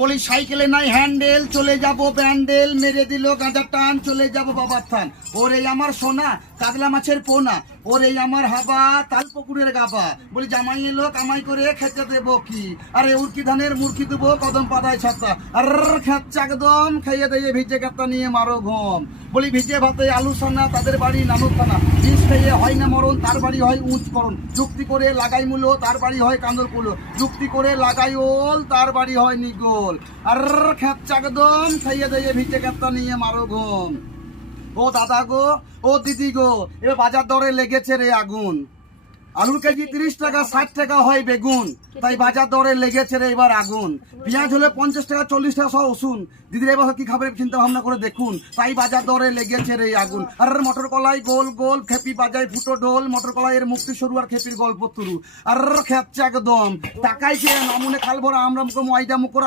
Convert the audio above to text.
বলি সাইকেলে নাই হ্যান্ডেল, চলে যাব ব্যান্ডেল, মেরে দিল গাঁজা টান, চলে যাব বাবার থান। ওরে আমার সোনা কাতলা মাছের পোনা, ওরে আমার হাবা তাল পুকুরের গাবা। বলি জামাই এলো কামাই করে খেতে দেবো কি, আরে উর্কি ধানের মুরকি দেবো কদম পাতায় ছাতা। আর খেচ্ছা একদম খাইয়ে দিয়ে ভিজে কাতা নিয়ে মারো ঘুম। বলি ভিজে ভাতে আলু সানা, তাদের বাড়ি নানুক থানা। বিষ খেয়ে হয় না মরণ, তার বাড়ি হয় উঁচ করণ। যুক্তি করে লাগাই মূলো, তার বাড়ি হয় কান্দর কুলো। যুক্তি করে লাগাই ওল, তার বাড়ি হয় নিগোল। আর খেচ্ছা একদম খাইয়ে দিয়ে ভিজে কাতা নিয়ে মারো ঘুম। ও দাদা গো, ও দিদি গো, এবার বাজার দরে লেগেছে রে আগুন। আলুর কেজি 30 টাকা, 60 টাকা হয় বেগুন, তাই বাজার দরে লেগেছে রে এবার আগুন। পেঁয়াজ হলে 50 টাকা, 40 টাকা সহ উসুন। দিদির এবার কি খাবার চিন্তা ভাবনা করে দেখুন, তাই বাজার দরে লেগেছে রে আগুন। আর মটর কলাই গোল গোল, খেপি বাজায় ফুটো ঢোল। মটর কলাই এর মুক্তি সরু, আর খেপির গল্প তুরু। আর খেচ্ছে একদম টাকাই চেয়ে নমুনে খাল ভরা আমরা মুখো ময়দা মুখরা।